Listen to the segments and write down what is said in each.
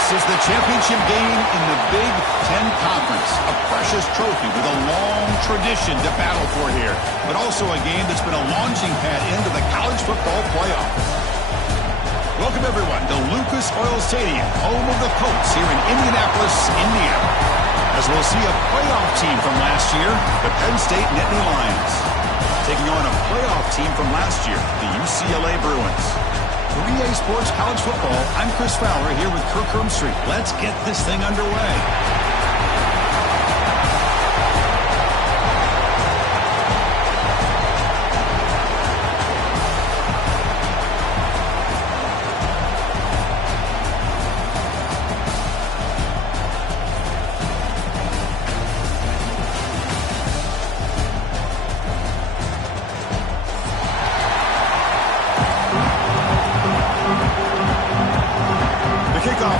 This is the championship game in the Big Ten Conference. A precious trophy with a long tradition to battle for here. But also a game that's been a launching pad into the college football playoff. Welcome, everyone, to Lucas Oil Stadium, home of the Colts here in Indianapolis, Indiana. As we'll see a playoff team from last year, the Penn State Nittany Lions, taking on a playoff team from last year, the UCLA Bruins. For EA Sports College Football, I'm Chris Fowler here with Kirk Herbstreit. Let's get this thing underway.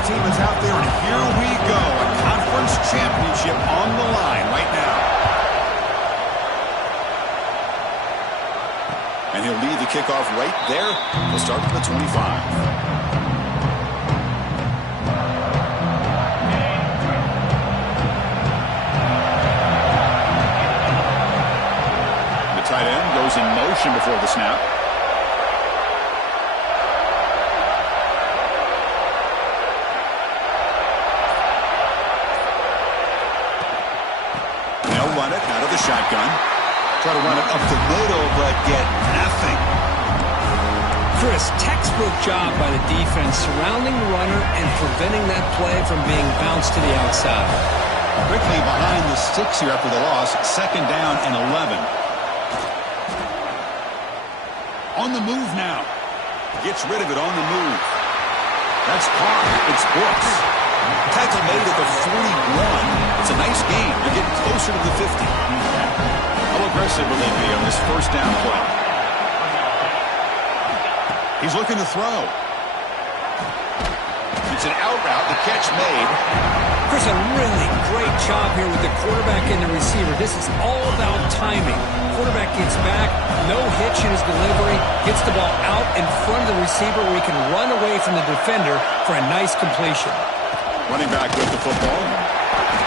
Team is out there, and here we go. A conference championship on the line right now. And he'll lead the kickoff right there. We'll start from the 25. The tight end goes in motion before the snap. Run it out of the shotgun. Try to run it up the middle, but get nothing. Chris, textbook job by the defense surrounding the runner and preventing that play from being bounced to the outside. Quickly behind the sticks here after the loss. Second down and 11. On the move now. Gets rid of it on the move. That's caught. It's Brooks. Tackle made at the 41. It's a nice game. They're getting closer to the 50. How aggressive will they be on this first down play? He's looking to throw. It's an out route. The catch made. Chris, a really great job here with the quarterback and the receiver. This is all about timing. Quarterback gets back, no hitch in his delivery, gets the ball out in front of the receiver where he can run away from the defender for a nice completion. Running back with the football.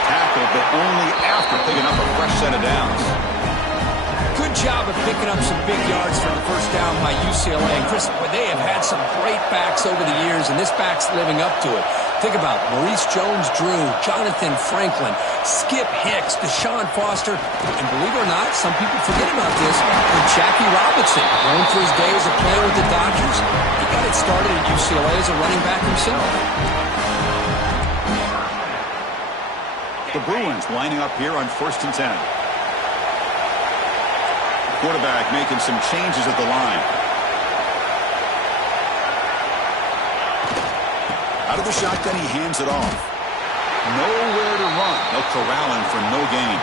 Tackle, but only after picking up a fresh set of downs. Good job of picking up some big yards for the first down by UCLA. And Chris, they have had some great backs over the years, and this back's living up to it. Think about Maurice Jones-Drew, Jonathan Franklin, Skip Hicks, Deshaun Foster, and believe it or not, some people forget about this, but Jackie Robinson, known for his days of playing with the Dodgers, he got it started at UCLA as a running back himself. The Bruins lining up here on 1st and 10. Quarterback making some changes at the line. Out of the shotgun, he hands it off. Nowhere to run. They'll corral him for no gain.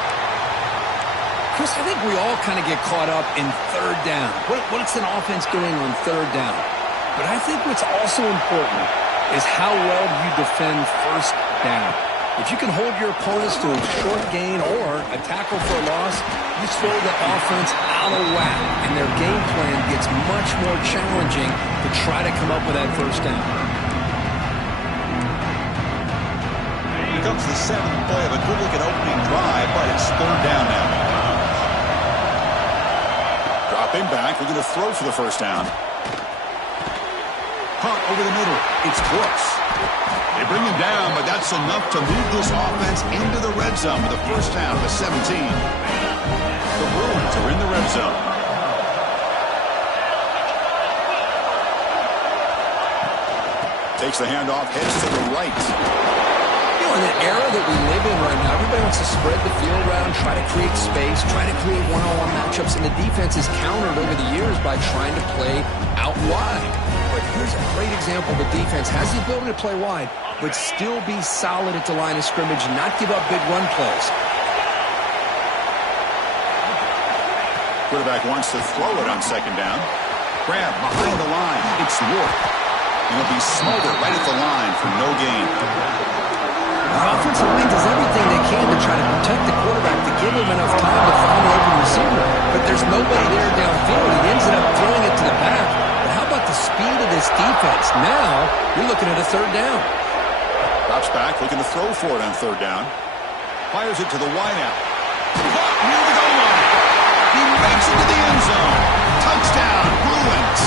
Chris, I think we all kind of get caught up in third down. What's an offense doing on third down? But I think what's also important is how well you defend first down. If you can hold your opponents to a short gain or a tackle for a loss, you throw the offense out of whack, and their game plan gets much more challenging to try to come up with that first down. Here comes the 7th play of a good-looking opening drive, but it's third down now. Dropping back, looking to throw for the first down. Punt over the middle. It's close. They bring him down, but that's enough to move this offense into the red zone with a first down to 17. The Bruins are in the red zone. Takes the handoff, heads to the right. You know, in the era that we live in right now, everybody wants to spread the field around, try to create space, try to create one-on-one matchups, and the defense is countered over the years by trying to play out wide. But here's a great example of a defense has the ability to play wide, but still be solid at the line of scrimmage and not give up big run plays. Quarterback wants to throw it on second down. Grab behind the line. It's Ward. And he'll be smothered right at the line for no gain. The offensive line does everything they can to try to protect the quarterback to give him enough time to find the open receiver. But there's nobody there downfield. He ends up throwing it to the back. But how about the speed of this defense? Now, you're looking at a third down. Drops back, looking to throw for it on third down. Fires it to the wideout. Caught near the goal line. He makes it to the end zone. Touchdown, Bruins.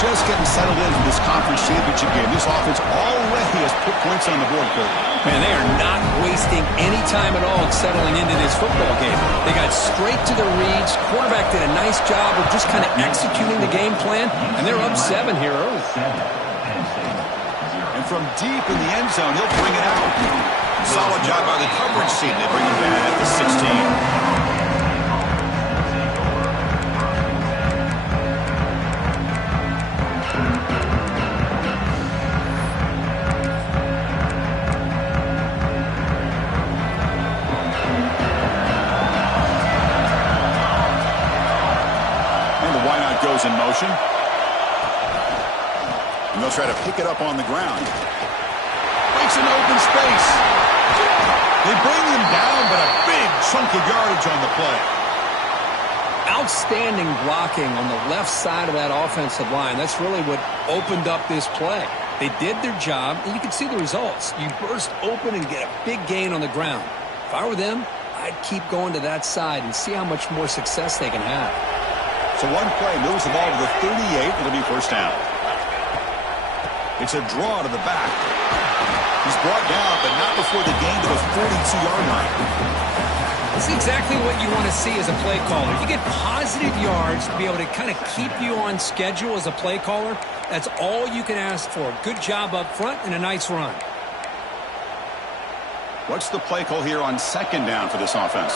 Just getting settled in for this conference championship game. This offense already has put points on the board, Kurt. Man, they are not wasting any time at all settling into this football game. They got straight to the reads. Quarterback did a nice job of just kind of executing the game plan, and they're up 7 here early. And from deep in the end zone, he'll bring it out. Solid job by the coverage team. They bring him down at the 16. Goes in motion. And they'll try to pick it up on the ground. Breaks an open space. They bring him down, but a big chunk of yardage on the play. Outstanding blocking on the left side of that offensive line. That's really what opened up this play. They did their job, and you can see the results. You burst open and get a big gain on the ground. If I were them, I'd keep going to that side and see how much more success they can have. So one play moves the ball to the 38. It'll be first down. It's a draw to the back. He's brought down, but not before the gain to the 42-yard line. That's exactly what you want to see as a play caller. You get positive yards to be able to kind of keep you on schedule as a play caller. That's all you can ask for. Good job up front and a nice run. What's the play call here on second down for this offense?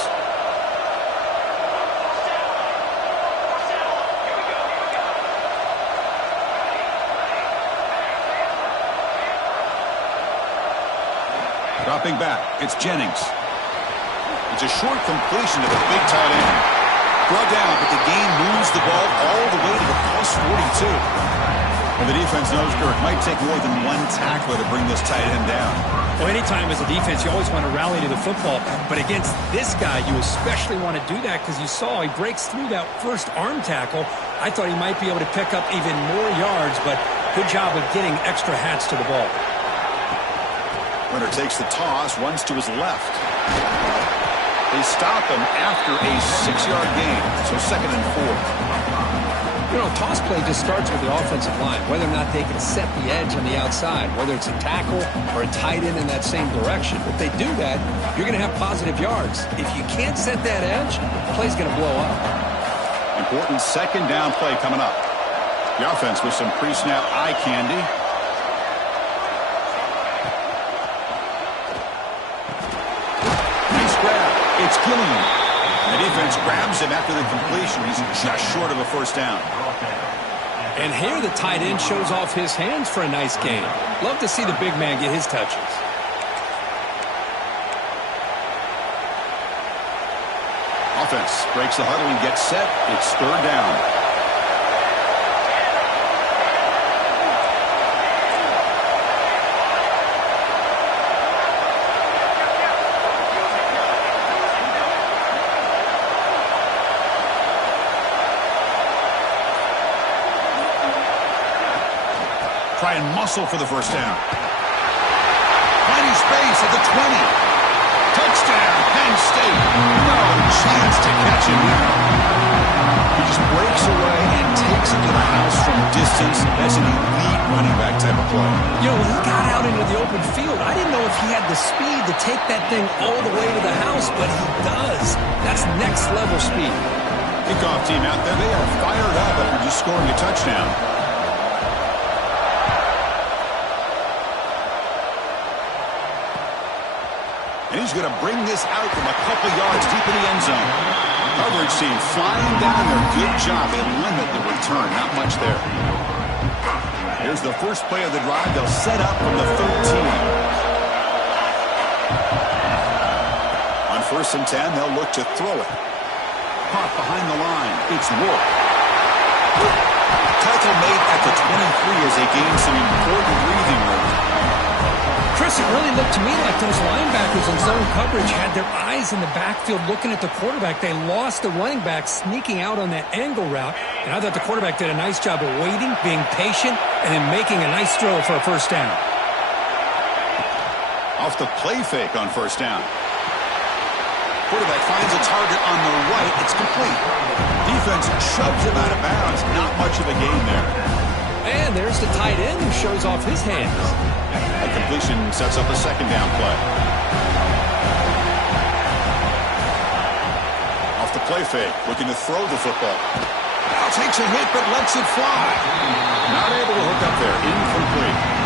Dropping back, it's Jennings. It's a short completion to the big tight end. Brought down, but the gain moves the ball all the way to the plus 42. And the defense knows it might take more than one tackler to bring this tight end down. Well, anytime as a defense, you always want to rally to the football. But against this guy, you especially want to do that because you saw he breaks through that first arm tackle. I thought he might be able to pick up even more yards, but good job of getting extra hats to the ball. Runner takes the toss, runs to his left. They stop him after a 6-yard gain, so 2nd and 4. You know, toss play just starts with the offensive line, whether or not they can set the edge on the outside, whether it's a tackle or a tight end in that same direction. If they do that, you're going to have positive yards. If you can't set that edge, the play's going to blow up. Important second down play coming up. The offense with some pre-snap eye candy. It's Gilliam. The defense grabs him after the completion. He's just short of a first down. And here the tight end shows off his hands for a nice gain. Love to see the big man get his touches. Offense breaks the huddle and gets set. It's third down. Try and muscle for the first down. Finding space at the 20. Touchdown, Penn State. No chance to catch him here. He just breaks away and takes it to the house from distance. That's an elite running back type of play. You know, when he got out into the open field, I didn't know if he had the speed to take that thing all the way to the house, but he does. That's next level speed. Kickoff team out there, they are fired up after just scoring a touchdown. And he's going to bring this out from a couple yards deep in the end zone. Coverage team flying down there. Good job. They limit the return. Not much there. Here's the first play of the drive. They'll set up from the 13. On 1st and 10, they'll look to throw it. Caught behind the line. It's Wolf. Tackle made at the 23 as they gain some important breathing room. Chris, it really looked to me like those linebackers in zone coverage had their eyes in the backfield looking at the quarterback. They lost the running back sneaking out on that angle route. And I thought the quarterback did a nice job of waiting, being patient, and then making a nice throw for a first down. Off the play fake on first down. Quarterback finds a target on the right. It's complete. Defense shoves him out of bounds. Not much of a gain there. And there's the tight end who shows off his hands. A completion sets up a second down play. Off the play fake, looking to throw the football. Now takes a hit but lets it fly. Not able to hook up there. Incomplete.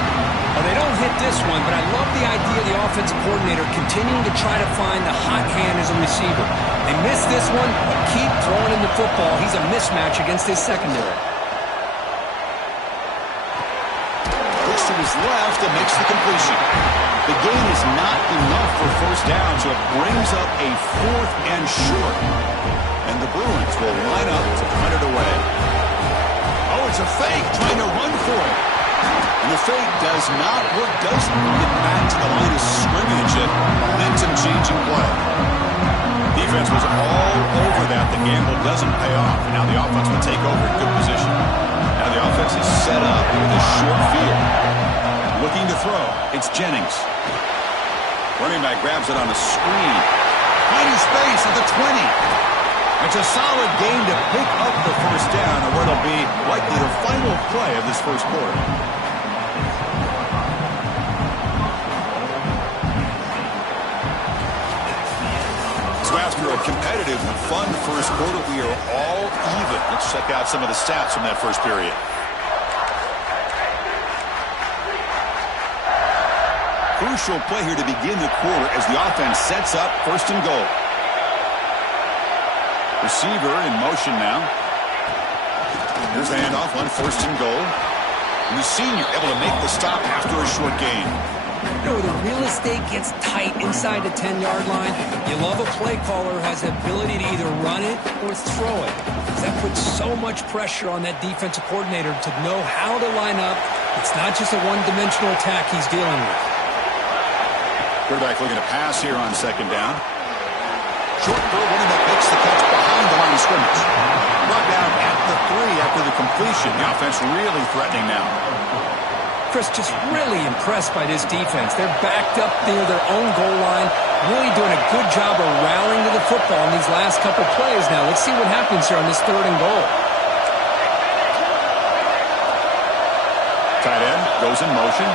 Well, they don't hit this one, but I love the idea of the offensive coordinator continuing to try to find the hot hand as a receiver. They miss this one, but keep throwing him the football. He's a mismatch against his secondary. Looks to his left and makes the completion. The gain is not enough for first down, so it brings up a 4th and short. And the Bruins will line up to punt it away. Oh, it's a fake, trying to run for it. And the fake does not work, doesn't get back to the line of scrimmage. A momentum-changing play. Defense was all over that. The gamble doesn't pay off. And now the offense will take over in good position. Now the offense is set up with a short field. Looking to throw. It's Jennings. Running back grabs it on a screen. Finding space at the 20. It's a solid gain to pick up the first down, or what will be likely the final play of this first quarter. So after a competitive and fun first quarter, we are all even. Let's check out some of the stats from that first period. Crucial play here to begin the quarter as the offense sets up first and goal. Receiver in motion now. Here's the handoff on first and goal. And the senior able to make the stop after a short gain. You know, the real estate gets tight inside the 10-yard line. You love a play caller who has the ability to either run it or throw it. That puts so much pressure on that defensive coordinator to know how to line up. It's not just a one-dimensional attack he's dealing with. Quarterback looking to pass here on second down. Short throw, running back makes the catch behind the line of scrimmage. Brought down at the 3 after the completion. The offense really threatening now. Chris, just really impressed by this defense. They're backed up near their own goal line, really doing a good job of rallying to the football in these last couple plays. Now, let's see what happens here on this 3rd and goal. Tight end goes in motion.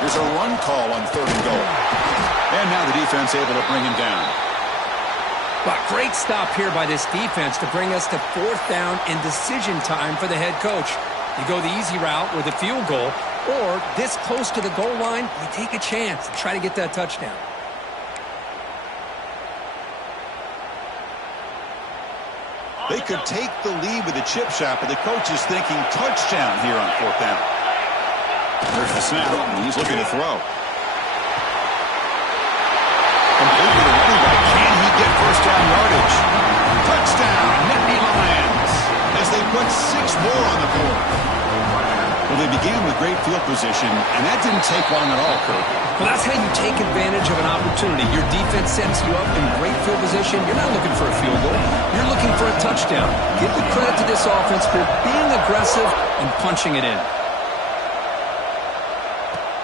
There's a run call on 3rd and goal. And now the defense able to bring him down. But great stop here by this defense to bring us to 4th down and decision time for the head coach. You go the easy route with a field goal, or this close to the goal line, you take a chance and try to get that touchdown. They could take the lead with a chip shot, but the coach is thinking touchdown here on 4th down. There's the snap, and he's looking to throw. Complete to the running back. Can he get first down yardage? Touchdown, Nittany Lions, as they put 6 more on the board. Well, they began with great field position, and that didn't take long at all, Kurt. Well, that's how you take advantage of an opportunity. Your defense sets you up in great field position. You're not looking for a field goal. You're looking for a touchdown. Give the credit to this offense for being aggressive and punching it in.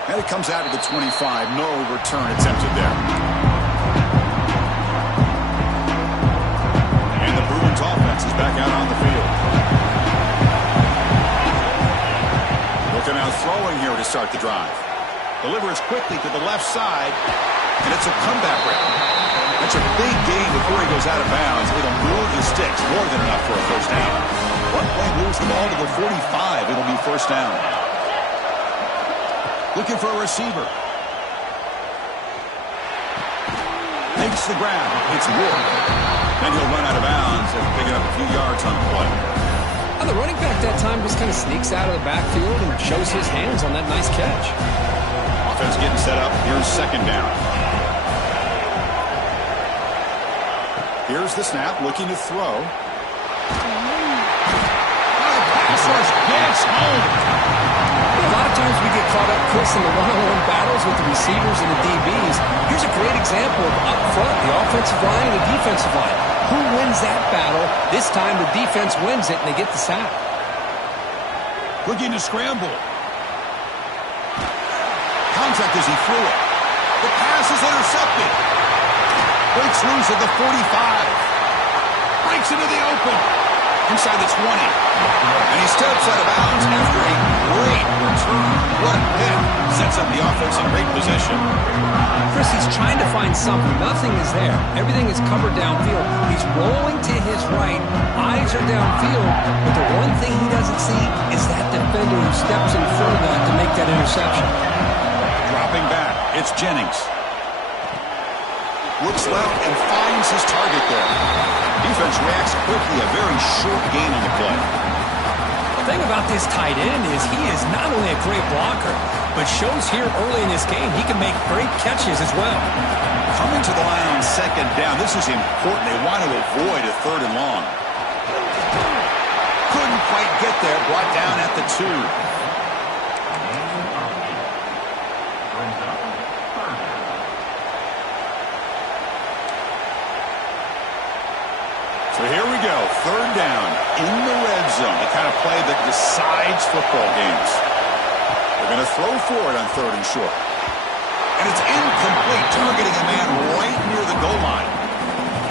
And it comes out to the 25. No return attempted there. And the Bruins offense is back out on the field. Looking out throwing here to start the drive. Delivers quickly to the left side. And it's a comeback route. That's a big gain before he goes out of bounds. It'll move the sticks. More than enough for a first down. One play moves the ball to the 45. It'll be first down. Looking for a receiver. Makes the grab. It's Ward. Then he'll run out of bounds and pick up a few yards on the play. And the running back that time just kind of sneaks out of the backfield and shows his hands on that nice catch. Offense getting set up. Here's second down. Here's the snap. Looking to throw. Pass rush gets home. A lot of times we get caught up, Chris, in the one-on-one battles with the receivers and the DBs. Here's a great example of up front, the offensive line and the defensive line. Who wins that battle? This time the defense wins it and they get the sack. Looking to scramble. Contact as he threw it. The pass is intercepted. Breaks loose at the 45. Breaks into the open. Inside the 20. And he steps out of bounds after a great return. What a hit. Sets up the offense in great position. Chris, he's trying to find something. Nothing is there. Everything is covered downfield. He's rolling to his right. Eyes are downfield. But the one thing he doesn't see is that defender who steps in front of that to make that interception. Dropping back. It's Jennings. Looks left and finds his target there. Defense reacts quickly. A very short gain on the play. The thing about this tight end is he is not only a great blocker, but shows here early in this game he can make great catches as well. Coming to the line on second down. This is important. They want to avoid a third and long. Couldn't quite get there. Brought down at the 2. So here we go, third down in the red zone, the kind of play that decides football games. They're going to throw for it on third and short. And it's incomplete, targeting a man right near the goal line.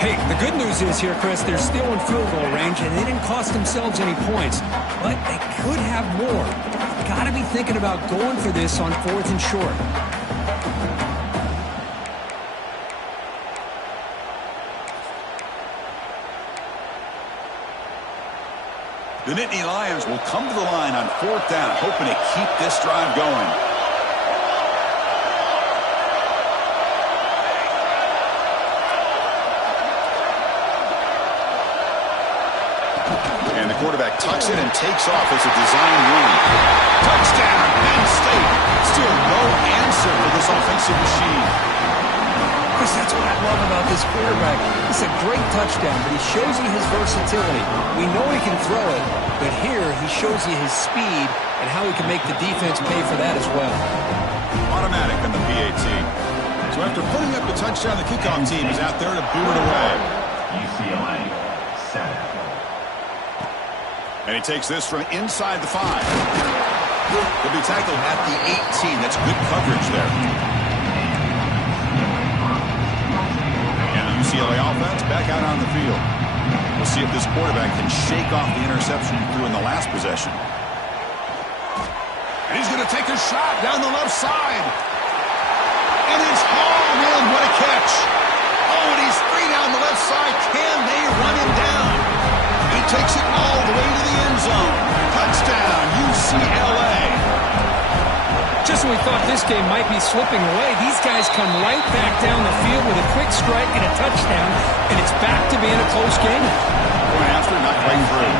Hey, the good news is here, Chris, they're still in field goal range, and they didn't cost themselves any points. But they could have more. Got to be thinking about going for this on fourth and short. The Nittany Lions will come to the line on fourth down, hoping to keep this drive going. And the quarterback tucks it and takes off as a design run. Touchdown, Penn State. Still no answer for this offensive machine. Chris, that's what I love about this quarterback. It's a great touchdown, but he shows you his versatility. We know he can throw it, but here he shows you his speed and how he can make the defense pay for that as well. Automatic on the PAT. So after putting up the touchdown, the kickoff team is out there to boot it away. UCLA, 7. And he takes this from inside the 5. He'll be tackled at the 18. That's good coverage there. UCLA offense back out on the field. We'll see if this quarterback can shake off the interception he threw in the last possession. And he's going to take a shot down the left side. And it's hauled in. What a catch. Oh, and he's free down the left side. Can they run him down? He takes it all the way to the end zone. Touchdown, UCLA. Just when we thought this game might be slipping away, these guys come right back down the field with a quick strike and a touchdown, and it's back to being a close game. Point after, not quite through.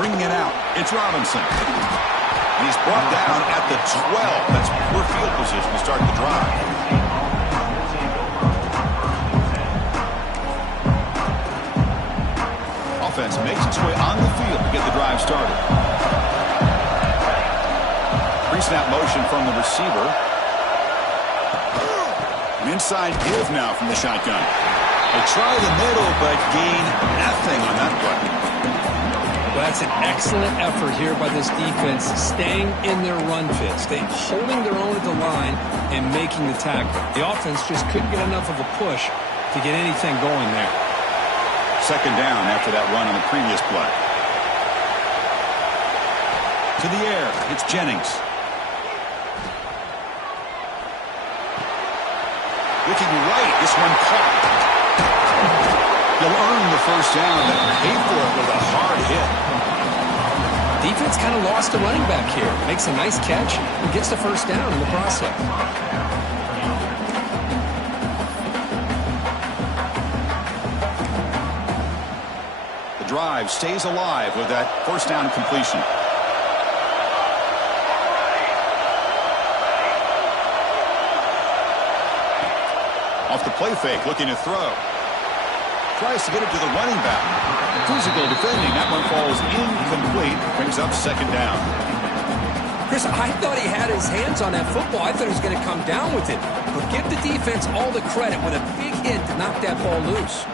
Bringing it out, it's Robinson. And he's brought down at the 12. That's poor field position to start the drive. Offense makes its way on the field to get the drive started. Pre-snap motion from the receiver. An inside give now from the shotgun. They try the middle, but gain nothing on that play. Well, that's an excellent effort here by this defense, staying in their run fit, holding their own at the line and making the tackle. The offense just couldn't get enough of a push to get anything going there. Second down after that run on the previous play. To the air, it's Jennings. Looking right, this one caught. You'll earn the first down, but pay for it with a hard hit. Defense kind of lost a running back here. Makes a nice catch and gets the first down in the process. Drive stays alive with that first down completion. Off the play fake, looking to throw. Tries to get it to the running back. Physical defending, that one falls incomplete. Brings up second down. Chris, I thought he had his hands on that football. I thought he was going to come down with it. But give the defense all the credit with a big hit to knock that ball loose.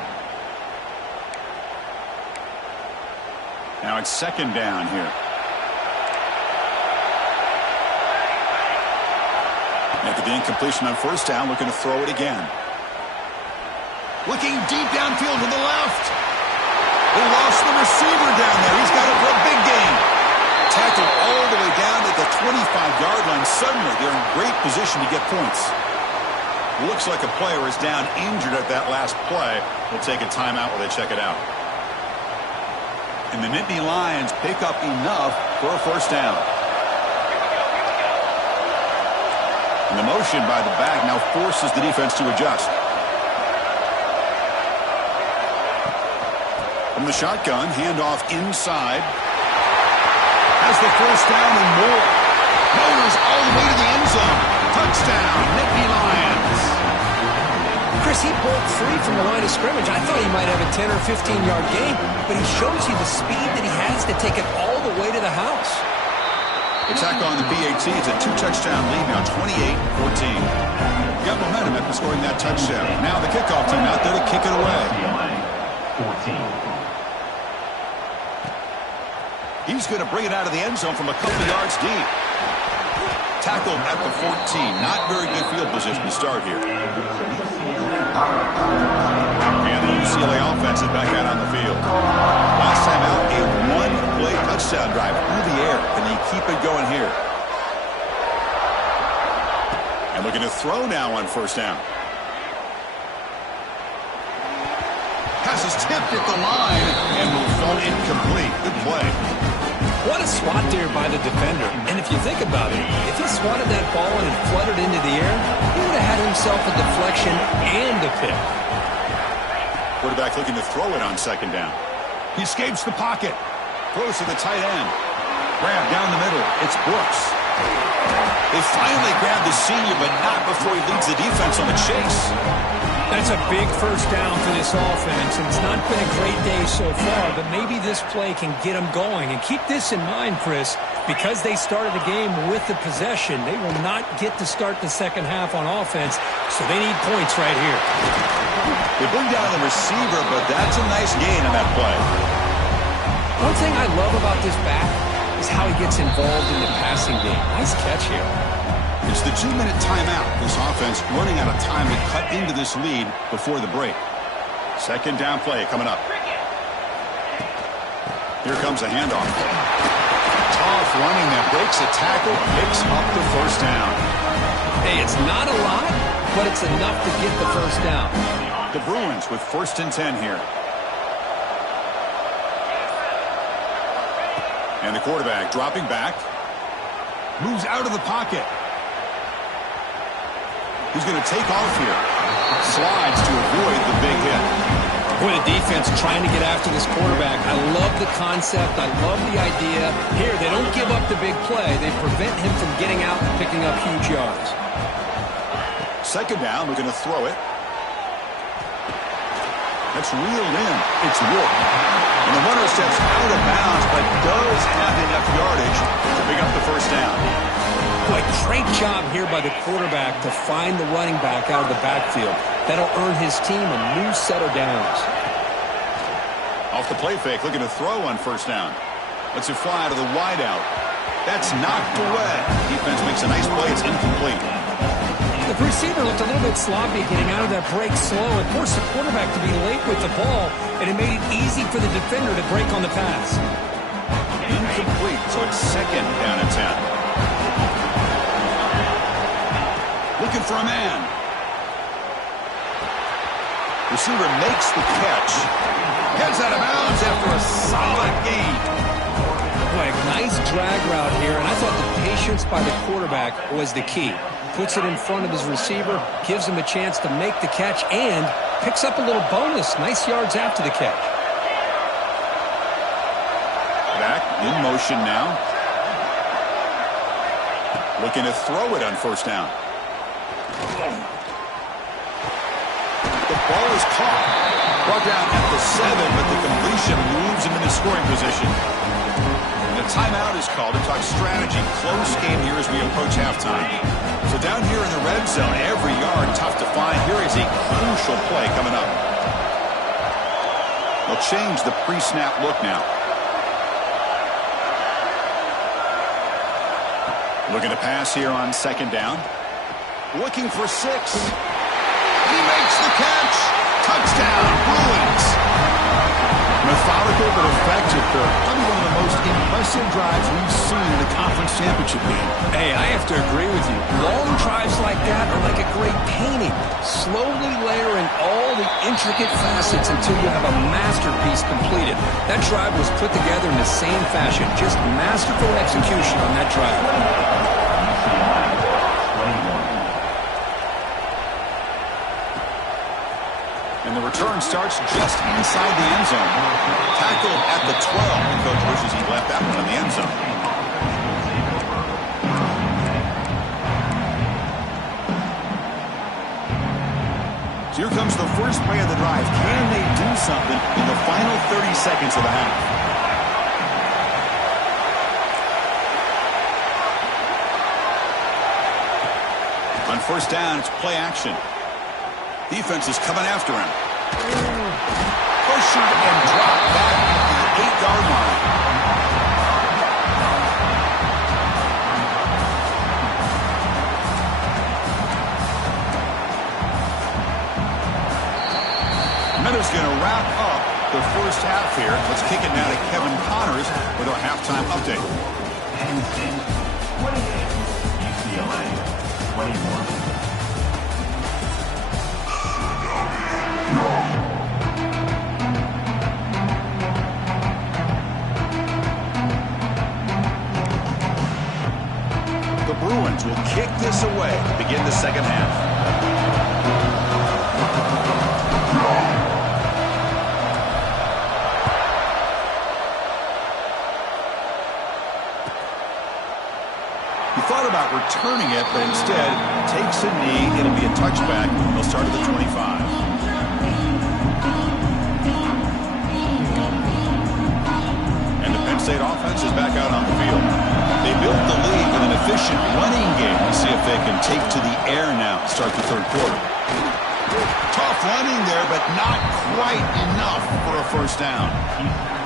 Now it's second down here. After the incompletion on first down, looking to throw it again. Looking deep downfield to the left. They lost the receiver down there. He's got it for a big gain. Tackled all the way down to the 25-yard line. Suddenly, they're in great position to get points. Looks like a player is down injured at that last play. They'll take a timeout while they check it out. And the Nittany Lions pick up enough for a first down. And the motion by the back now forces the defense to adjust. From the shotgun, handoff inside. Has the first down and more. Motors all the way to the end zone. Touchdown, Nittany Lions. Chris, he broke free from the line of scrimmage. I thought he might have a 10 or 15-yard gain, but he shows you the speed that he has to take it all the way to the house. Attack on the PAT. It's a 2-touchdown lead now, 28-14. Got momentum after scoring that touchdown. Now the kickoff team out there to kick it away. 14. He's going to bring it out of the end zone from a couple yards deep. Tackled at the 14. Not very good field position to start here. And the UCLA offense is back out on the field. Last time out, a one-play touchdown drive through the air. Can they keep it going here? And looking to throw now on first down. Pass is tipped at the line and will fall incomplete. Good play. What a swat there by the defender. And if you think about it, if he swatted that ball and it fluttered into the air, he would have had himself a deflection and a pick. Quarterback looking to throw it on second down. He escapes the pocket. Throws to the tight end. Grab down the middle. It's Brooks. They finally grab the senior, but not before he leads the defense on the chase. That's a big first down for this offense, and it's not been a great day so far, but maybe this play can get them going. And keep this in mind, Chris, because they started the game with the possession, they will not get to start the second half on offense, so they need points right here. They bring down the receiver, but that's a nice gain on that play. One thing I love about this back is how he gets involved in the passing game. Nice catch here. It's the 2-minute timeout. This offense running out of time to cut into this lead before the break. Second down play coming up. Here comes a handoff. Tough running that breaks a tackle, picks up the first down. Hey, it's not a lot, but it's enough to get the first down. The Bruins with 1st and 10 here. And the quarterback dropping back. Moves out of the pocket. He's going to take off here. Slides to avoid the big hit. Boy, the defense trying to get after this quarterback. I love the concept. I love the idea. Here, they don't give up the big play. They prevent him from getting out and picking up huge yards. Second down, we're going to throw it. That's reeled in. It's Wood. And the runner steps out of bounds, but does have enough yardage to pick up the first down. Boy, great job here by the quarterback to find the running back out of the backfield. That'll earn his team a new set of downs. Off the play fake, looking to throw on first down. Lets it fly to the wideout. That's knocked away. Defense makes a nice play. It's incomplete. The receiver looked a little bit sloppy getting out of that break slow. It forced the quarterback to be late with the ball, and it made it easy for the defender to break on the pass. Incomplete, so it's second down and 10. Looking for a man. Receiver makes the catch. Gets out of bounds after a solid gain. Boy, nice drag route here, and I thought the patience by the quarterback was the key. Puts it in front of his receiver, gives him a chance to make the catch, and picks up a little bonus. Nice yards after the catch. Back in motion now. Looking to throw it on first down. The ball is caught. Brought down at the 7, but the completion moves him into scoring position. And a timeout is called to talk strategy. Close game here as we approach halftime. So down here in the red zone, every yard tough to find. Here is a crucial play coming up. They'll change the pre-snap look now. Looking to pass here on second down. Looking for 6. He makes the catch. Touchdown, Bruins. Methodical but effective. Probably one of the most impressive drives we've seen in a conference championship game. Hey, I have to agree with you. Long drives like that are like a great painting. Slowly layering all the intricate facets until you have a masterpiece completed. That drive was put together in the same fashion. Just masterful execution on that drive. And the return starts just inside the end zone. Tackled at the 12. The coach wishes he left that one in the end zone. So here comes the first play of the drive. Can they do something in the final 30 seconds of the half? On first down, it's play action. Defense is coming after him. Pushed and dropped back at the 8-yard line. Minutes going to wrap up the first half here. Let's kick it now to Kevin Connors with our halftime update. NC 28, UCLA 21. The Bruins will kick this away to begin the second half. He thought about returning it, but instead takes a knee. It'll be a touchback. They'll start at the 25. State offense is back out on the field. They built the lead with an efficient running game. Let's see if they can take to the air now to start the third quarter. Tough running there, but not quite enough for a first down.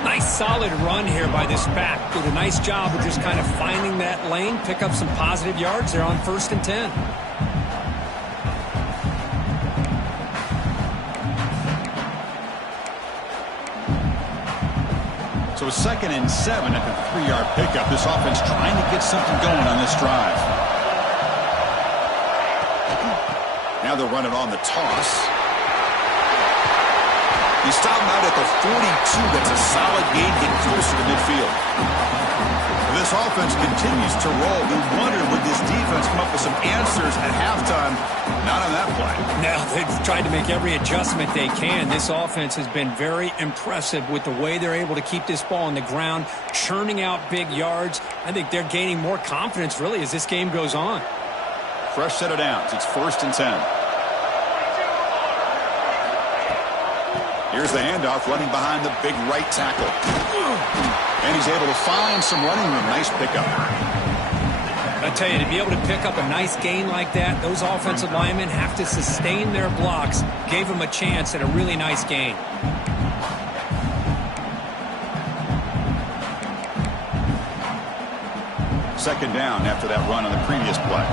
Nice solid run here by this back. Did a nice job of just kind of finding that lane, pick up some positive yards there on 1st and 10. So 2nd and 7 at the 3-yard pickup. This offense trying to get something going on this drive. Now they'll run it on the toss. He's stopped out at the 42. That's a solid gain, getting closer to midfield. This offense continues to roll. We wondered, would this defense come up with some answers at halftime? Not on that play. No, they've tried to make every adjustment they can. This offense has been very impressive with the way they're able to keep this ball on the ground, churning out big yards. I think they're gaining more confidence, really, as this game goes on. Fresh set of downs. It's 1st and 10. Here's the handoff, running behind the big right tackle. And he's able to find some running room. Nice pickup. I tell you, to be able to pick up a nice gain like that, those offensive linemen have to sustain their blocks. Gave him a chance at a really nice gain. Second down after that run on the previous play.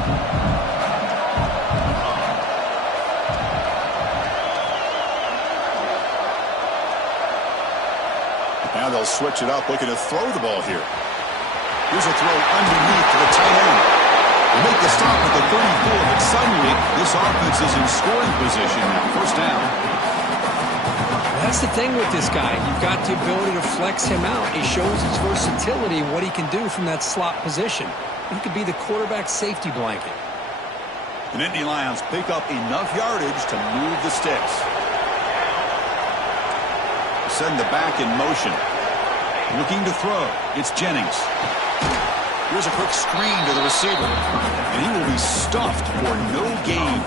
Now they'll switch it up, looking to throw the ball here. Here's a throw underneath to the tight end. They make the stop at the 34, but suddenly this offense is in scoring position now. First down. That's the thing with this guy. You've got the ability to flex him out. He shows his versatility, what he can do from that slot position. He could be the quarterback safety blanket. The Nittany Lions pick up enough yardage to move the sticks. Send the back in motion. Looking to throw. It's Jennings. Here's a quick screen to the receiver. And he will be stuffed for no gain.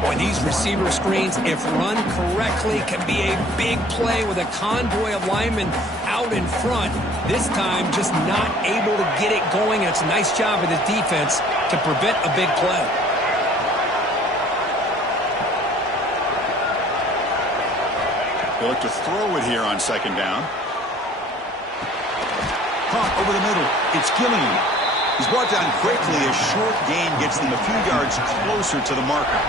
Boy, these receiver screens, if run correctly, can be a big play with a convoy of linemen out in front. This time, just not able to get it going. And it's a nice job of the defense to prevent a big play. They look to throw it here on second down. Pump over the middle. It's Gillian. He's brought down quickly. A short gain gets them a few yards closer to the marker.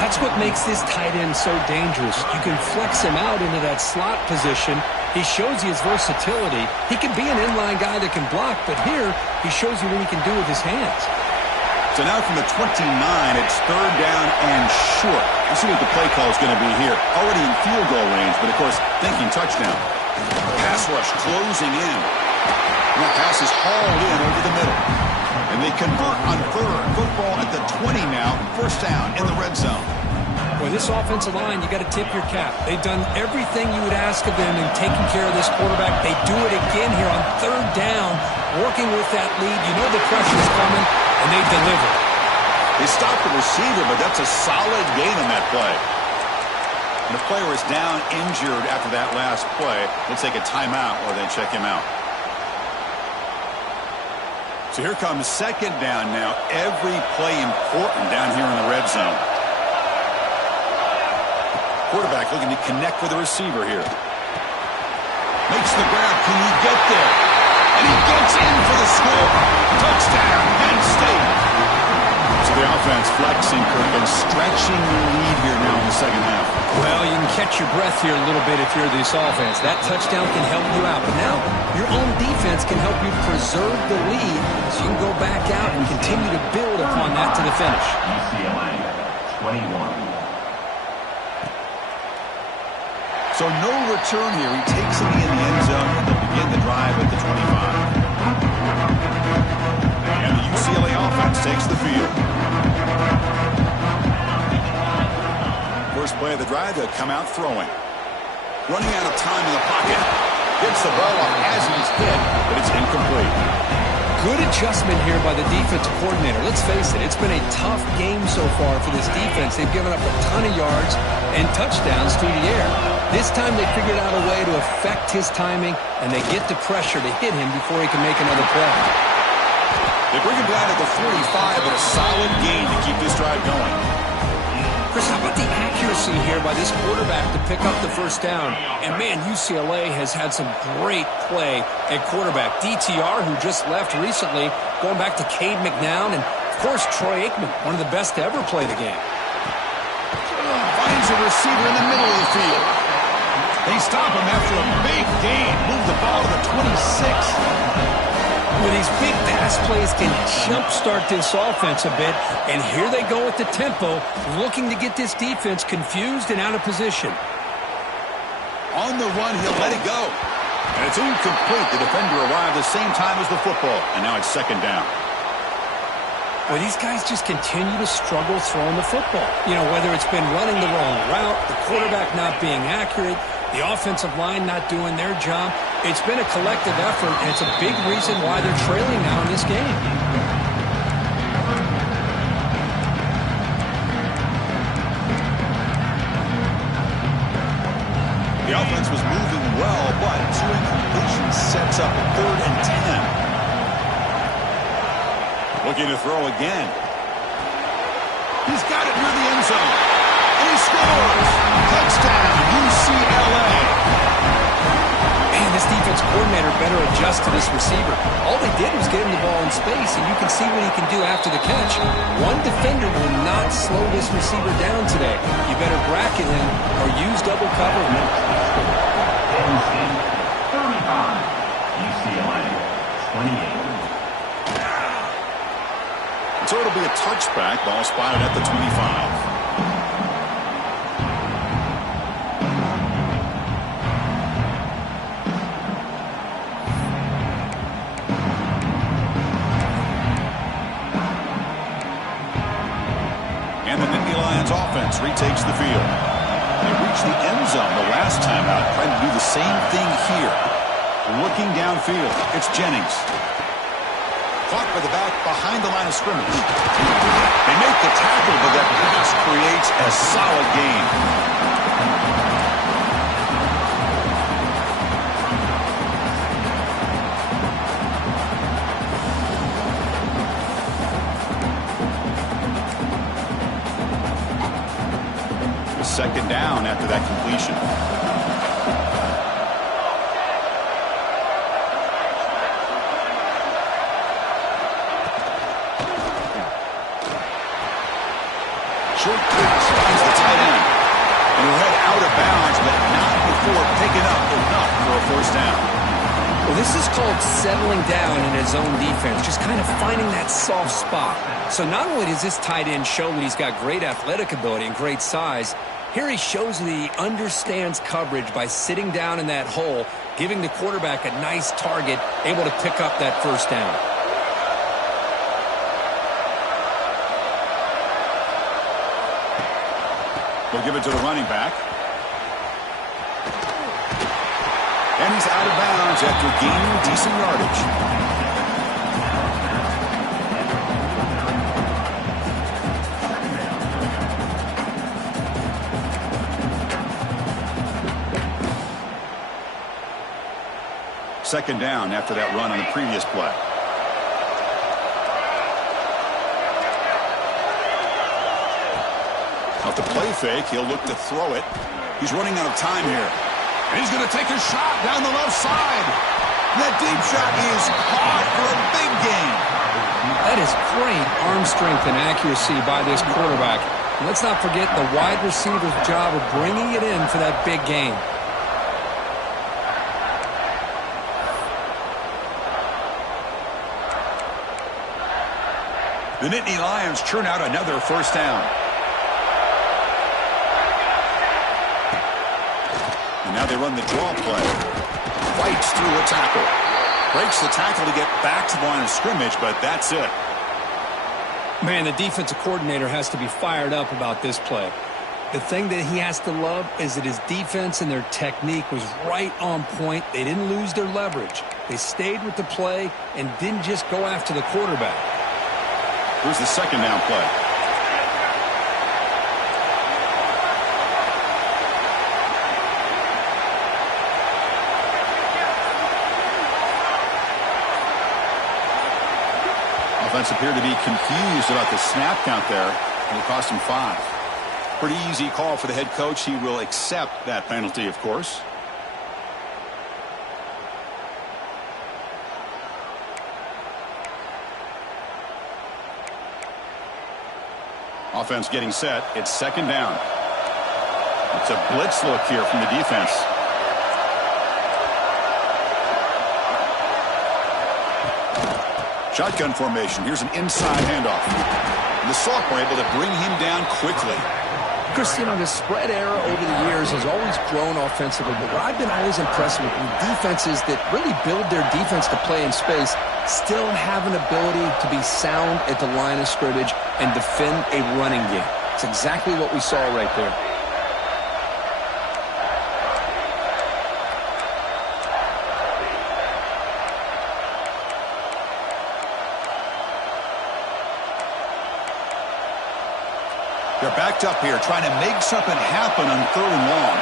That's what makes this tight end so dangerous. You can flex him out into that slot position. He shows you his versatility. He can be an inline guy that can block, but here he shows you what he can do with his hands. So now from the 29, it's third down and short. Let's see what the play call is going to be here. Already in field goal range, but of course thinking touchdown. Pass rush closing in. And that pass is hauled in over the middle. And they convert on third. Football at the 20 now. First down in the red zone. Boy, this offensive line, you got to tip your cap. They've done everything you would ask of them in taking care of this quarterback. They do it again here on third down, working with that lead. You know the pressure's coming, and they deliver. They stopped the receiver, but that's a solid gain on that play. And the player is down injured after that last play. We'll take a timeout or they check him out. So here comes second down now. Every play important down here in the red zone. Quarterback looking to connect with the receiver here. Makes the grab. Can he get there? And he gets in for the score. Touchdown, Penn State. So the offense flexing, Kirk, and stretching the lead here now in the second half. Well, you can catch your breath here a little bit if you're this offense. That touchdown can help you out. But now your own defense can help you preserve the lead so you can go back out and continue to build upon that to the finish. UCLA, 21. So no return here. He takes it in the end zone, and they'll begin the drive at the 25. And the UCLA offense takes the field. First play of the drive, they'll come out throwing. Running out of time in the pocket. Gets the ball off as he's hit, but it's incomplete. Good adjustment here by the defensive coordinator. Let's face it, it's been a tough game so far for this defense. They've given up a ton of yards and touchdowns through the air. This time they figured out a way to affect his timing, and they get the pressure to hit him before he can make another play. They bring him down at the 45, but a solid gain to keep this drive going. Chris, how about the accuracy here by this quarterback to pick up the first down? And, man, UCLA has had some great play at quarterback. DTR, who just left recently, going back to Cade McNown, and, of course, Troy Aikman, one of the best to ever play the game. Finds a receiver in the middle of the field. They stop him after a big gain. Move the ball to the 26. Well, these big pass plays can jumpstart this offense a bit, and here they go with the tempo, looking to get this defense confused and out of position. On the run, he'll let it go. And it's incomplete. The defender arrived the same time as the football, and now it's second down. Well, these guys just continue to struggle throwing the football. You know, whether it's been running the wrong route, the quarterback not being accurate, the offensive line not doing their job. It's been a collective effort, and it's a big reason why they're trailing now in this game. The offense was moving well, but two incompletions sets up a 3rd and 10. Looking to throw again. He's got it near the end zone. And he scores! Touchdown, UCLA! Man, this defense coordinator better adjust to this receiver. All they did was get him the ball in space, and you can see what he can do after the catch. One defender will not slow this receiver down today. You better bracket him or use double cover. Penn State, 35. UCLA, 28. So it'll be a touchback. Ball spotted at the 25. And the Nittany Lions offense retakes the field. They reached the end zone the last time out, trying to do the same thing here. Looking downfield, it's Jennings. Caught by the back behind the line of scrimmage. They make the tackle, but that pass creates a solid gain. Second down after that completion. Short pass finds the tight end. And he'll head out of bounds, but not before picking up enough for a first down. Well, this is called settling down in his own defense, just kind of finding that soft spot. So not only does this tight end show that he's got great athletic ability and great size, here he shows that he understands coverage by sitting down in that hole, giving the quarterback a nice target, able to pick up that first down. They'll give it to the running back. And he's out of bounds after gaining decent yardage. Second down after that run on the previous play. Off the play fake, he'll look to throw it. He's running out of time here. And he's going to take a shot down the left side. That deep shot is caught for a big gain. That is great arm strength and accuracy by this quarterback. And let's not forget the wide receiver's job of bringing it in for that big gain. The Nittany Lions churn out another first down. And now they run the draw play. Fights through a tackle. Breaks the tackle to get back to the line of scrimmage, but that's it. Man, the defensive coordinator has to be fired up about this play. The thing that he has to love is that his defense and their technique was right on point. They didn't lose their leverage. They stayed with the play and didn't just go after the quarterback. Here's the second down play. Offense appeared to be confused about the snap count there, and it cost him 5. Pretty easy call for the head coach. He will accept that penalty, of course. Offense getting set. It's second down. It's a blitz look here from the defense. Shotgun formation. Here's an inside handoff. And the sophomore able to bring him down quickly. Chris, you know, the spread era over the years has always grown offensively, but what I've been always impressed with defenses that really build their defense to play in space still have an ability to be sound at the line of scrimmage and defend a running game. It's exactly what we saw right there. They're backed up here, trying to make something happen on 3rd and long.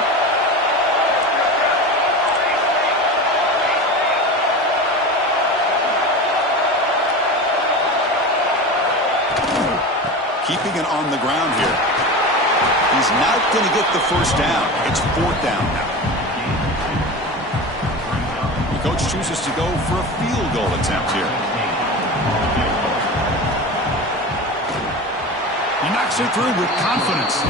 Keeping it on the ground here. He's not going to get the first down. It's 4th down. The coach chooses to go for a field goal attempt here. He knocks it through with confidence.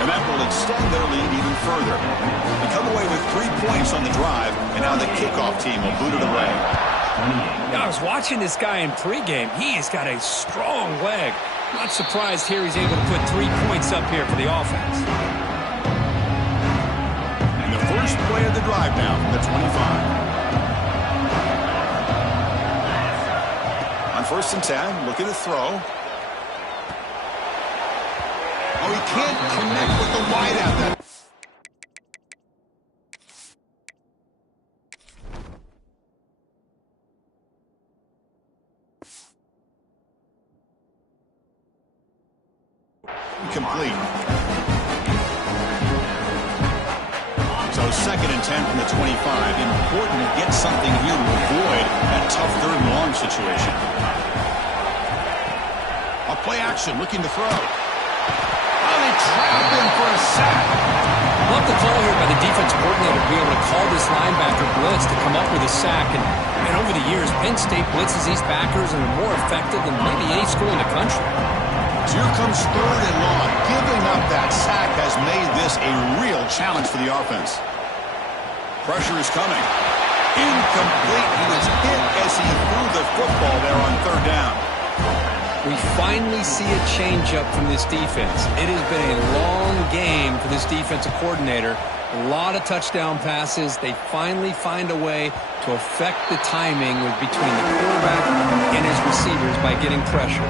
And that will extend their lead even further. They come away with 3 points on the drive, and now the kickoff team will boot it away. I was watching this guy in pregame. He has got a strong leg. Not surprised here he's able to put 3 points up here for the offense. And the first play of the drive now from the 25. On 1st and 10, looking to throw. Oh, he can't connect with the wideout. That complete. So 2nd and 10 from the 25. Important to get something here to avoid that tough 3rd and long situation. A play action, looking to throw. Oh, they trap him for a sack. Love the call here by the defense coordinator to be able to call this linebacker blitz to come up with a sack. And over the years, Penn State blitzes these backers and are more effective than maybe any school in the country. So here comes 3rd and long. Giving up that sack has made this a real challenge for the offense. Pressure is coming. Incomplete. He was hit as he threw the football there on third down. We finally see a change-up from this defense. It has been a long game for this defensive coordinator. A lot of touchdown passes. They finally find a way to affect the timing between the quarterback and his receivers by getting pressure.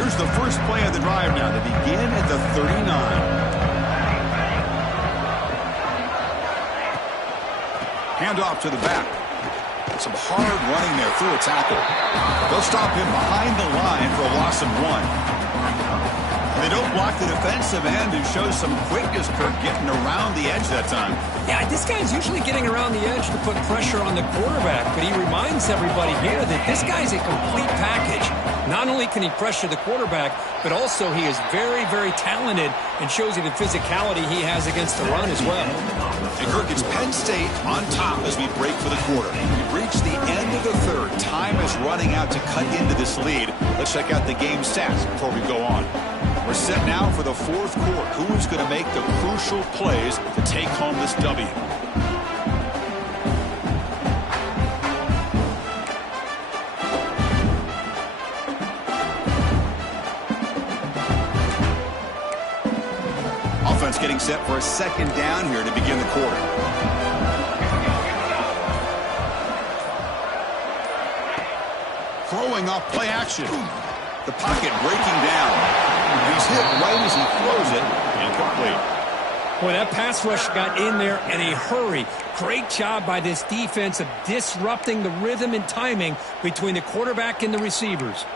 Here's the first play of the drive now. They begin at the 39. Handoff to the back. Some hard running there through a tackle. They'll stop him behind the line for a loss of 1. They don't block the defensive end and show some quickness, Kirk, getting around the edge that time. Yeah, this guy's usually getting around the edge to put pressure on the quarterback, but he reminds everybody here that this guy's a complete package. Not only can he pressure the quarterback, but also he is very, very talented and shows you the physicality he has against the run as well. And Kirk, it's Penn State on top as we break for the quarter. We've reached the end of the third. Time is running out to cut into this lead. Let's check out the game stats before we go on. We're set now for the fourth quarter. Who is going to make the crucial plays to take home this W? Offense getting set for a second down here to begin the quarter. Throwing off play action. The pocket breaking down. He's hit right as he throws it. Incomplete. Boy, that pass rush got in there in a hurry. Great job by this defense of disrupting the rhythm and timing between the quarterback and the receivers.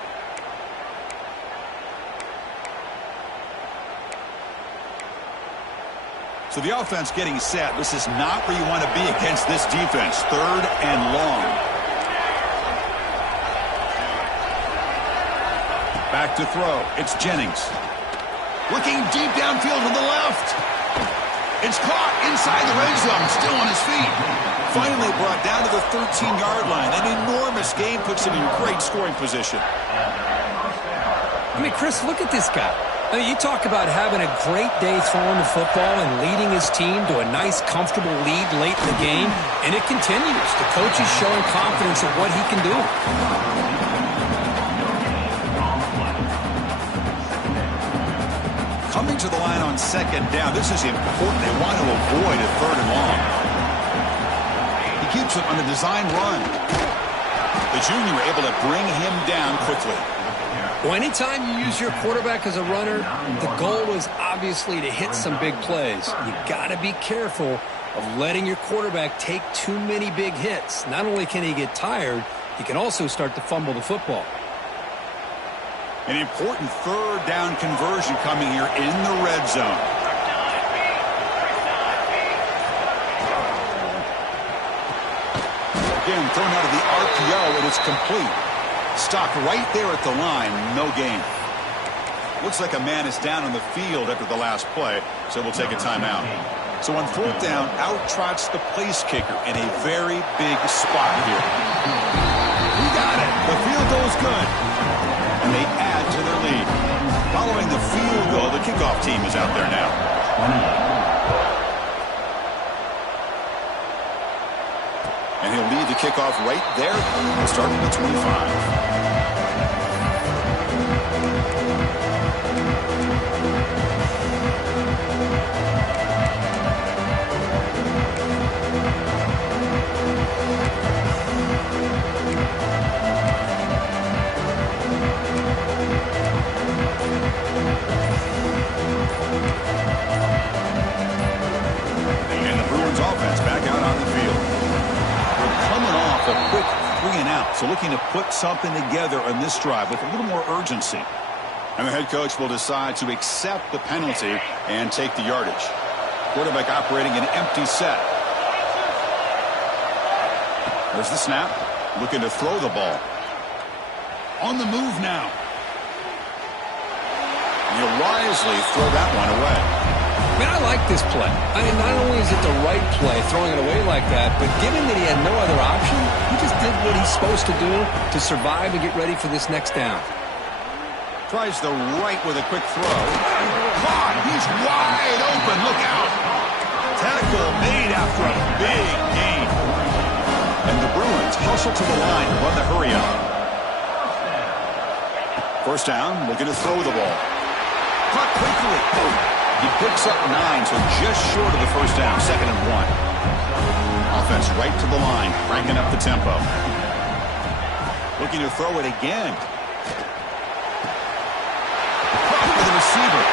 So the offense getting set. This is not where you want to be against this defense. Third and long. Back to throw. It's Jennings. Looking deep downfield to the left. It's caught inside the red zone. Still on his feet. Finally brought down to the 13-yard line. An enormous gain puts him in great scoring position. I mean, Chris, look at this guy. I mean, you talk about having a great day throwing the football and leading his team to a nice, comfortable lead late in the game, and it continues. The coach is showing confidence of what he can do. Coming to the line on second down. This is important. They want to avoid a third and long. He keeps it on the design run. The junior able to bring him down quickly. Well, anytime you use your quarterback as a runner, the goal is obviously to hit some big plays. You got to be careful of letting your quarterback take too many big hits. Not only can he get tired, he can also start to fumble the football. An important third down conversion coming here in the red zone. Again, thrown out of the RPO, and it's complete. Stopped right there at the line, no gain. Looks like a man is down on the field after the last play, so we'll take a timeout. So on fourth down, out trots the place kicker in a very big spot here. He got it. The field goal is good. And they add to their lead. Following the field goal, the kickoff team is out there now. And he'll lead the kickoff right there, starting at 25. So looking to put something together on this drive with a little more urgency. And the head coach will decide to accept the penalty and take the yardage. Quarterback operating an empty set. There's the snap. Looking to throw the ball. On the move now. And he'll wisely throw that one away. Man, I like this play. I mean, not only is it the right play, throwing it away like that, but given that he had no other option, he just did what he's supposed to do to survive and get ready for this next down. Tries the right with a quick throw. Caught! He's wide open! Look out! Tackle made after a big gain. And the Bruins hustle to the line to run the hurry-up. First down, looking to throw the ball. Caught quickly. Boom. He picks up 9, so just short of the first down, 2nd and 1. Offense right to the line, cranking up the tempo. Looking to throw it again. Caught for the receiver.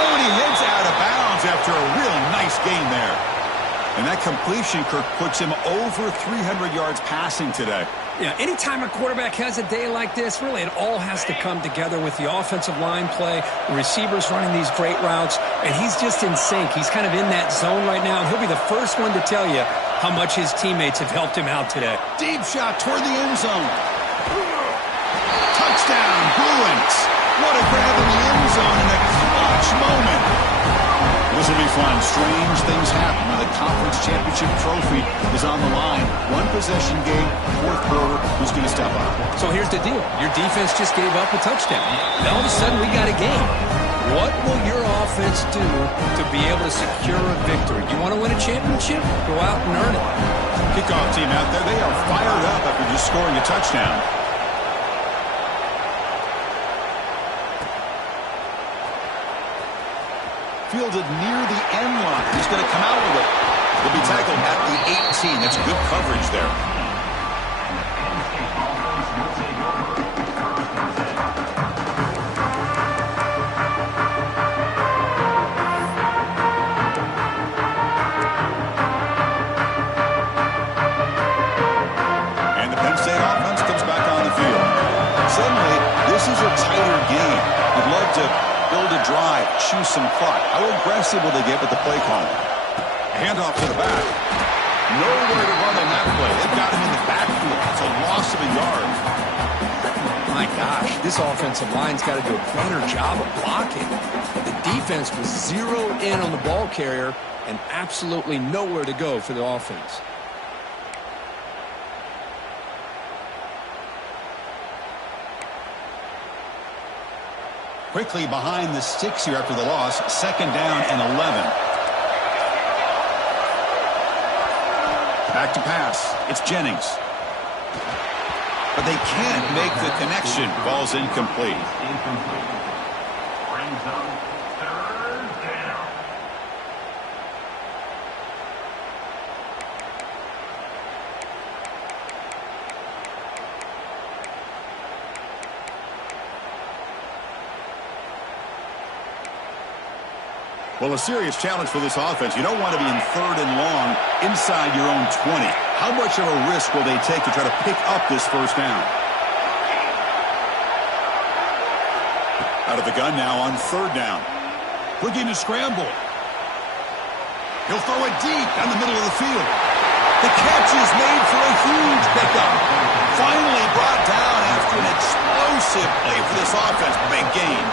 Oh, and he heads out of bounds after a real nice gain there. And that completion, Kirk, puts him over 300 yards passing today. Yeah, anytime a quarterback has a day like this, really it all has to come together with the offensive line play, the receivers running these great routes, and he's just in sync. He's kind of in that zone right now, and he'll be the first one to tell you how much his teammates have helped him out today. Deep shot toward the end zone. Touchdown, Bruins. What a grab in the end zone in a clutch moment. This will be fun. Strange things happen when the conference championship trophy is on the line. One possession game, fourth quarter, who's going to step up? So here's the deal. Your defense just gave up a touchdown. Now all of a sudden we got a game. What will your offense do to be able to secure a victory? You want to win a championship? Go out and earn it. Kickoff team out there, they are fired up after just scoring a touchdown. Fielded near the end line. He's going to come out with it. He'll be tackled at the 18. That's good coverage there. And the Penn State offense comes back on the field. Suddenly, this is a tighter game. You'd love to build a drive, choose some clock. How aggressive will they get with the play calling? Handoff to the back. Nowhere to run on that play. They've got him in the backfield. It's a loss of a yard. My gosh, this offensive line's got to do a better job of blocking. The defense was zeroed in on the ball carrier and absolutely nowhere to go for the offense. Quickly behind the sticks here after the loss. 2nd down and 11. Back to pass. It's Jennings. But they can't make the connection. Ball's incomplete. Brings up 3rd down. Well, a serious challenge for this offense. You don't want to be in 3rd and long inside your own 20. How much of a risk will they take to try to pick up this first down? Out of the gun now on 3rd down. Looking to scramble. He'll throw it deep down the middle of the field. The catch is made for a huge pickup. Finally brought down after an explosive play for this offense. Big gain.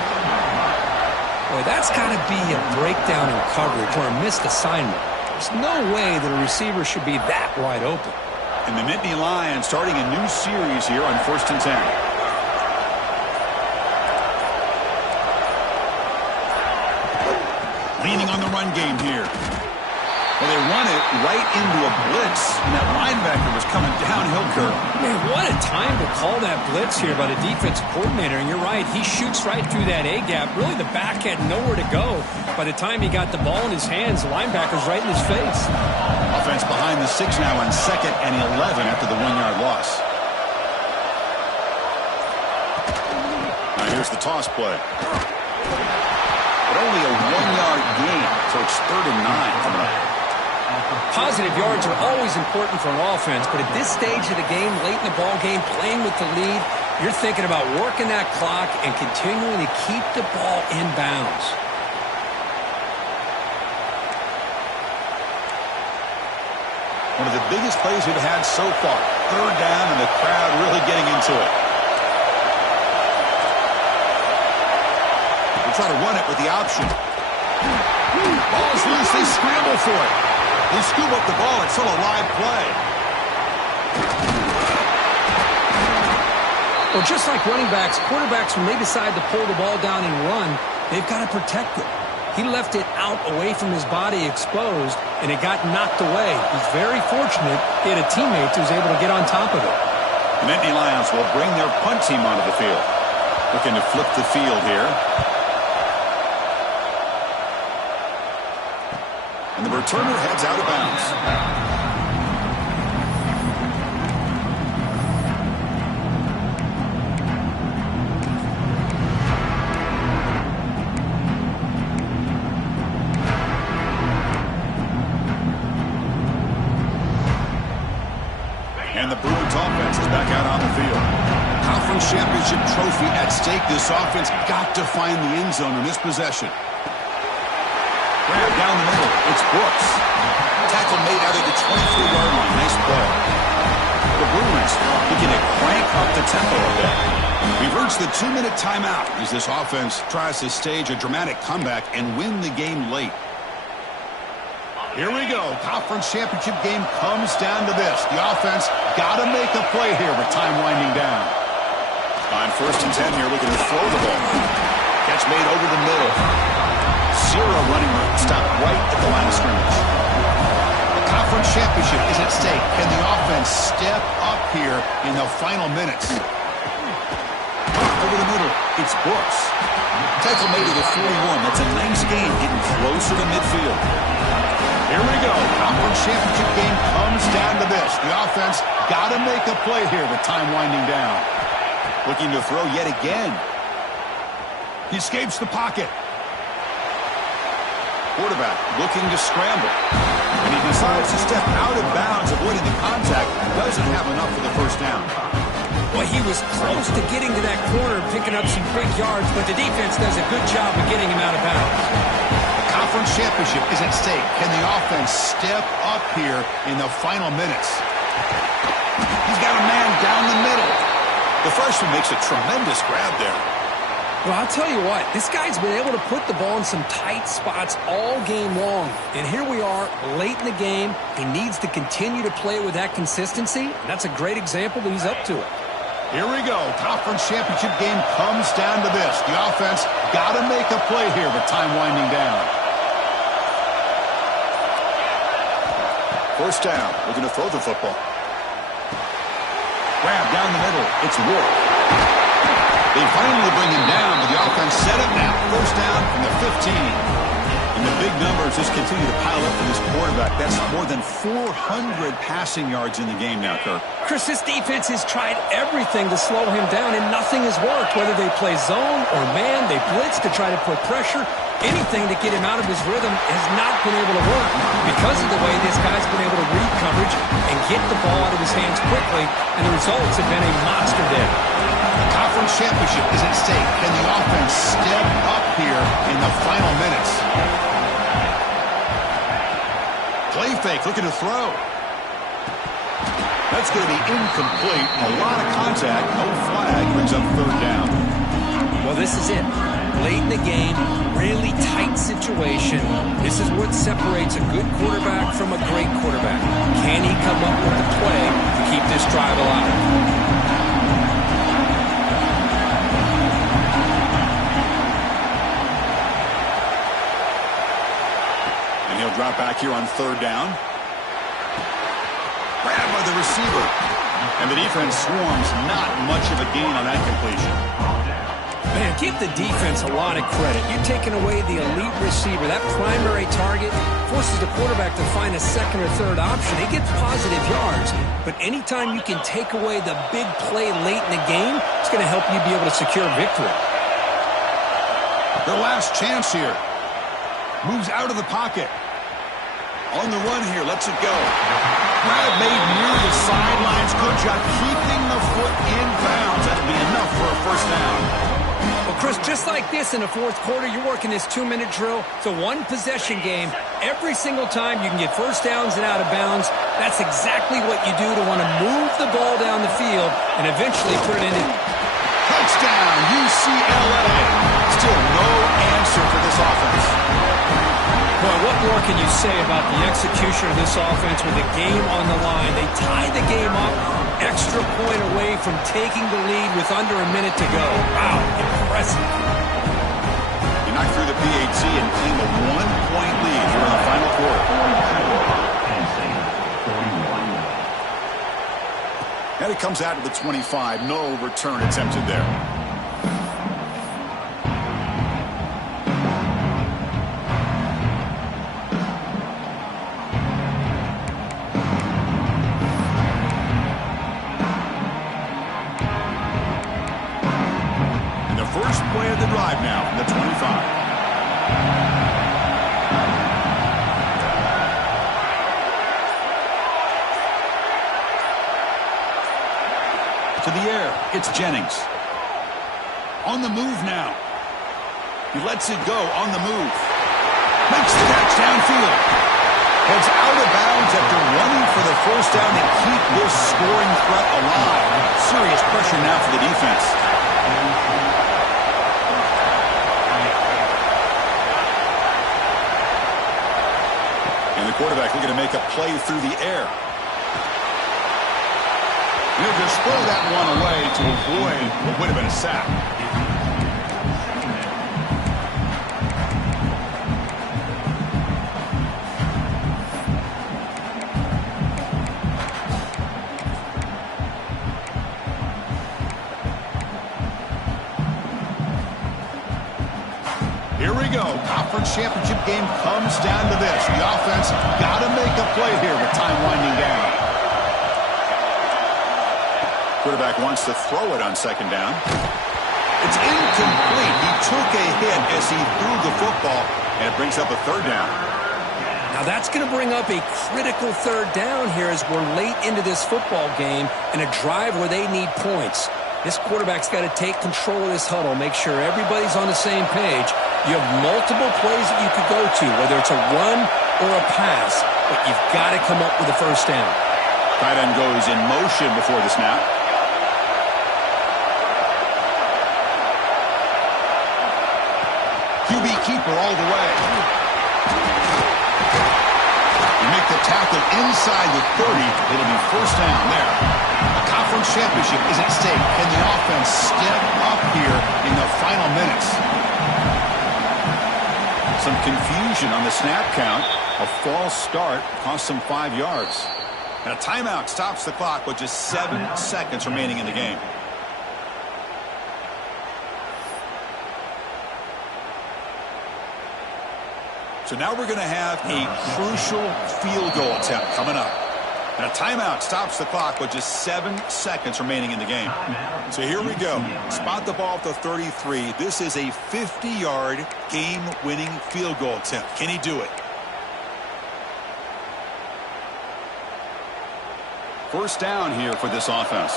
Boy, that's got to be a breakdown in coverage or a missed assignment. There's no way that a receiver should be that wide open. And the Nittany Lions starting a new series here on 1st and 10. Leaning on the run game here. Well, they run it right into a blitz, and that linebacker was coming downhill, Kirk. Man, what a time to call that blitz here by the defensive coordinator. And you're right, he shoots right through that A-gap. Really, the back had nowhere to go. By the time he got the ball in his hands, the linebacker's right in his face. Offense behind the 6 now on 2nd and 11 after the 1-yard loss. Now here's the toss play. But only a 1-yard gain, so it's 3rd and 9 coming up. Positive yards are always important for an offense, but at this stage of the game, late in the ball game, playing with the lead, you're thinking about working that clock and continuing to keep the ball in bounds. One of the biggest plays we've had so far. 3rd down and the crowd really getting into it. We'll try to run it with the option. Ball's loose. They scramble for it. They scoop up the ball. It's still a live play. Well, just like running backs, quarterbacks, when they decide to pull the ball down and run, they've got to protect it. He left it out away from his body exposed, and it got knocked away. He's very fortunate he had a teammate who was able to get on top of it. The Nittany Lions will bring their punt team onto the field. Looking to flip the field here. And the returner heads out of bounds. And the Bruins offense is back out on the field. Conference championship trophy at stake. This offense got to find the end zone in this possession. Grab down the middle. It's Brooks. Tackle made out of the 23-yard line. Nice play. The Bruins looking to crank up the tempo a bit. We've reached the 2-minute timeout as this offense tries to stage a dramatic comeback and win the game late. Here we go. Conference championship game comes down to this. The offense got to make a play here with time winding down. On 1st and 10 here, looking to throw the ball. Catch made over the middle. Zero running room. Stop right at the line of scrimmage. The conference championship is at stake. Can the offense step up here in the final minutes? Over the middle, it's Brooks. Tackle made to the 41. That's a nice gain, getting closer to midfield. Here we go. Conference championship game comes down to this. The offense got to make a play here with time winding down. Looking to throw yet again. He escapes the pocket. Quarterback looking to scramble. And he decides to step out of bounds, avoiding the contact. Doesn't have enough for the first down. Well, he was close to getting to that corner and picking up some big yards, but the defense does a good job of getting him out of bounds. Conference championship is at stake. Can the offense step up here in the final minutes? He's got a man down the middle. The freshman makes a tremendous grab there. Well, I'll tell you what, this guy's been able to put the ball in some tight spots all game long. And here we are, late in the game. He needs to continue to play with that consistency. That's a great example that he's up to it. Here we go. Conference championship game comes down to this. The offense got to make a play here with time winding down. First down, looking to throw the football. Grab down the middle. It's Ward. They finally bring him down, but the offense set up now. First down from the 15. And the big numbers just continue to pile up for this quarterback. That's more than 400 passing yards in the game now, Kirk. Chris, this defense has tried everything to slow him down, and nothing has worked. Whether they play zone or man, they blitz to try to put pressure. Anything to get him out of his rhythm has not been able to work because of the way this guy's been able to read coverage and get the ball out of his hands quickly, and the results have been a monster day. The conference championship is at stake. Can the offense step up here in the final minutes? Play fake, looking to throw. That's going to be incomplete. A lot of contact, no flag, brings up third down. Well, this is it. Late in the game, really tight situation. This is what separates a good quarterback from a great quarterback. Can he come up with a play to keep this drive alive? Drop back here on third down. Grabbed by the receiver. And the defense swarms. Not much of a gain on that completion. Man, give the defense a lot of credit. You're taking away the elite receiver. That primary target forces the quarterback to find a second or third option. He gets positive yards. But anytime you can take away the big play late in the game, it's going to help you be able to secure victory. Their last chance here. Moves out of the pocket. On the run here, lets it go. Grab made near the sidelines. Good job keeping the foot in bounds. That'll be enough for a first down. Well, Chris, just like this in the fourth quarter, you're working this 2-minute drill. It's a one-possession game. Every single time you can get first downs and out of bounds, that's exactly what you do to want to move the ball down the field and eventually put it in. Touchdown, UCLA. Still no answer for this offense. more can you say about the execution of this offense with the game on the line? They tied the game up, extra point away from taking the lead with under a minute to go. Wow, impressive. You knock through the PAT and claim a 1-point lead here in the final quarter. And it comes out to the 25. No return attempted there. First play of the drive now from the 25. To the air, it's Jennings. On the move now. He lets it go on the move. Makes the catch downfield. Heads out of bounds after running for the first down to keep this scoring threat alive. Serious pressure now for the defense. Quarterback looking to make a play through the air. He'll just throw that one away to avoid what would have been a sack. Here we go. Conference championship game comes down to this. The offense got to make a play here with time winding down. Quarterback wants to throw it on second down. It's incomplete. He took a hit as he threw the football, and it brings up a third down. Now that's going to bring up a critical third down here as we're late into this football game in a drive where they need points. This quarterback's got to take control of this huddle, make sure everybody's on the same page. You have multiple plays that you could go to, whether it's a run or a pass, but you've got to come up with a first down. Tight end goes in motion before the snap. QB keeper all the way. You make the tackle inside the 30. It'll be first down there. A conference championship is at stake. Can the offense step up here in the final minutes? Some confusion on the snap count. A false start cost them 5 yards. And a timeout stops the clock with just 7 seconds remaining in the game. So now we're going to have a crucial field goal attempt coming up. And a timeout stops the clock with just 7 seconds remaining in the game. So here we go. Spot the ball at the 33. This is a 50-yard game-winning field goal attempt. Can he do it? First down here for this offense.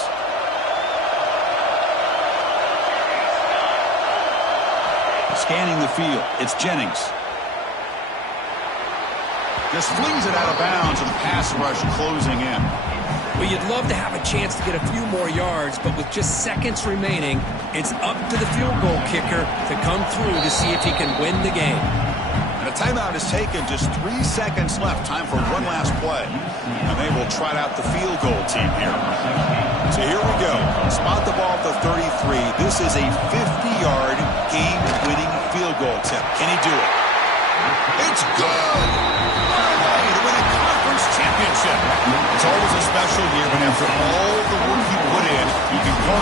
Scanning the field, it's Jennings. Just flings it out of bounds with the pass rush closing in. Well, you'd love to have a chance to get a few more yards, but with just seconds remaining, it's up to the field goal kicker to come through to see if he can win the game. And a timeout is taken. Just 3 seconds left. Time for one last play. And they will trot out the field goal team here. So here we go. Spot the ball at the 33. This is a 50-yard game-winning field goal attempt. Can he do it? It's good! To win a conference championship. It's always a special year when after all the work you put in, you can go